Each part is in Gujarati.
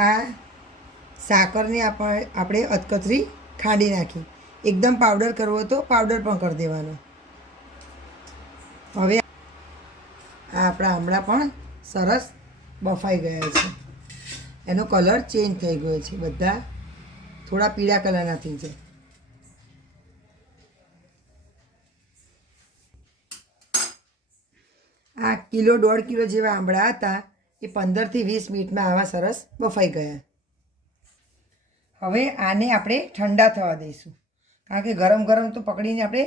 આ સાકરને આપણે અધકચરી ખાંડી નાખી. એકદમ પાવડર કરવો તો પાવડર પણ કરી દેવાનો. હવે આ આપણા આમળા પણ સરસ બફાઈ ગયા છે. એનો કલર ચેન્જ થઈ ગયો છે. બધા થોડા પીળા કલરના થઈ જાય. આ કિલો 1.5 કિલો જેવા આંબળા હતા એ 15થી 20 મિનિટમાં આવા સરસ બફાઈ ગયા. હવે આને આપણે ઠંડા થવા દઈશું, કારણ કે ગરમ ગરમ તો પકડીને આપણે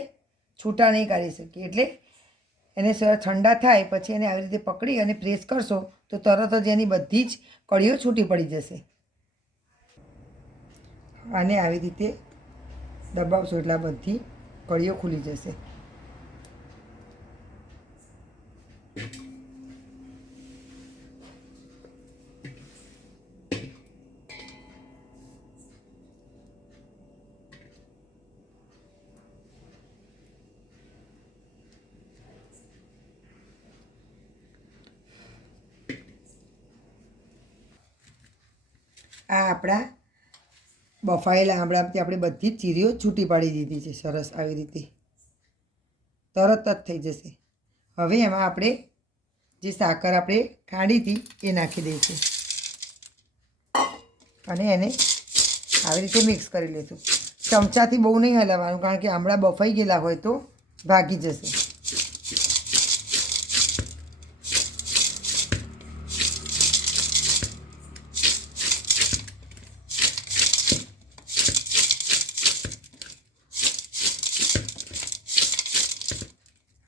છૂટા નહીં કાઢી શકીએ. એટલે એને સરસ ઠંડા થાય પછી એને આવી રીતે પકડી અને પ્રેસ કરશો તો તરત જ એની બધી જ કળીઓ છૂટી પડી જશે. આને આવી રીતે દબાવશો એટલે બધી કળીઓ ખુલી જશે. આ આપણા બફાયેલા આંબળામાંથી આપણે બધી જ ચીરીઓ છૂટી પાડી દીધી છે. સરસ આવી રીતે તરત જ થઈ જશે. હવે એમાં આપણે જે સાકર આપણે ખાંડી હતી એ નાખી દઈશું અને એને આવી રીતે મિક્સ કરી લઈશું. ચમચાથી બહુ નહીં હલાવવાનું, કારણ કે આંબળા બફાઈ ગયેલા હોય તો ભાગી જશે.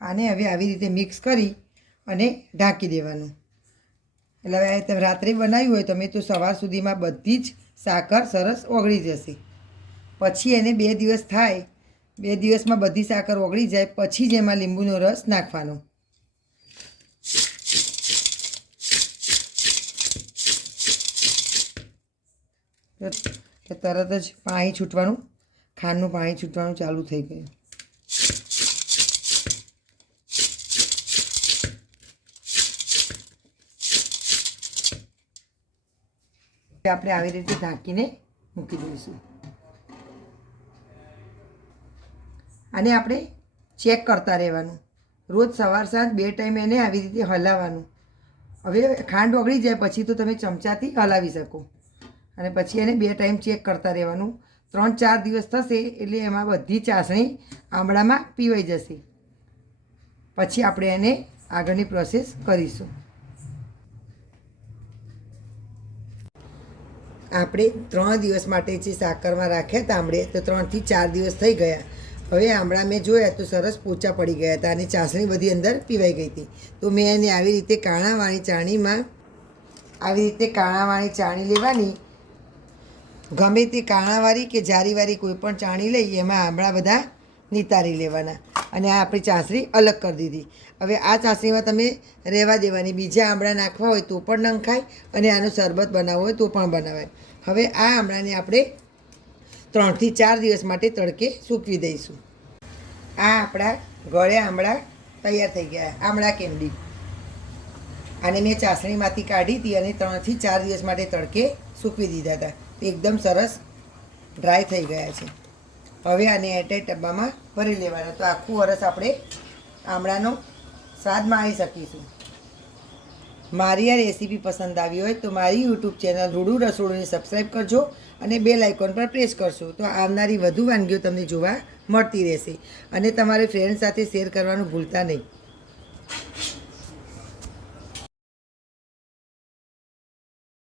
આને હવે આવી રીતે મિક્સ કરી અને ઢાંકી દેવાનું. એટલે હવે તમે રાત્રે બનાવ્યું હોય તમે તો સવાર સુધીમાં બધી જ સાકર સરસ ઓગળી જશે. પછી એને 2 દિવસ થાય, 2 દિવસમાં બધી સાકર ઓગળી જાય પછી જ એમાં લીંબુનો રસ નાખવાનો. તરત જ પાણી છૂટવાનું, ખાંડનું પાણી છૂટવાનું ચાલુ થઈ ગયું. આપણે આવી રીતે ઢાંકીને મૂકી દઈશું. આને આપણે ચેક કરતા રહેવાનું. રોજ સવાર સાંજ 2 ટાઈમ એને આવી રીતે હલાવવાનું. હવે ખાંડ ઓગળી જાય પછી તો તમે ચમચાથી હલાવી શકો અને પછી એને 2 ટાઈમ ચેક કરતા રહેવાનું. 3-4 દિવસ થશે એટલે એમાં બધી ચાસણી આંબળામાં પીવાઈ જશે. પછી આપણે એને આગળની પ્રોસેસ કરીશું. આપણે 3 દિવસ માટે જે સાકરમાં રાખ્યા હતા આંબળે તો 3 થી 4 દિવસ થઈ ગયા. હવે આંબળા મેં જોયા તો સરસ પોચા પડી ગયા હતા અને ચાસણી બધી અંદર પીવાઈ ગઈ હતી. તો મેં એને આવી રીતે કાણાવાળી ચાણી લેવાની. ગમે તે કાણાવાળી કે જારીવાળી કોઈ પણ ચાણી લઈ એમાં આંબળા બધા નિતારી લેવાના. અને આ આપણી ચાસણી અલગ કરી દીધી. હવે આ ચાસણીમાં તમે રહેવા દેવાની. બીજા આંબળા નાખવા હોય તો પણ નંખાય અને આનો શરબત બનાવવો હોય તો પણ બનાવાય. હવે આ આંબળાને આપણે 3 થી 4 દિવસ માટે તડકે સૂકવી દઈશું. આ આપણા ગળ્યા આંબળા તૈયાર થઈ ગયા. આંબળા કેન્ડી આને મેં ચાસણીમાંથી કાઢી હતી અને 3 થી 4 દિવસ માટે તડકે સૂકવી દીધા હતા. એકદમ સરસ ડ્રાય થઈ ગયા છે. હવે આને એરટાઈટ ડબ્બામાં ભરી લેવાના. તો આખું વરસ આપણે આંબળાનો સ્વાદ માણી શકીશું. મારી આ રેસીપી પસંદ આવી હોય તો મારી યુટ્યુબ ચેનલ રૂડુ રસોડુંને સબસ્ક્રાઈબ કરજો અને બેલ આઇકોન પર પ્રેસ કરશો તો આવનારી વધુ વાનગીઓ તમને જોવા મળતી રહેશે. અને તમારે ફ્રેન્ડ સાથે શેર કરવાનું ભૂલતા નહીં.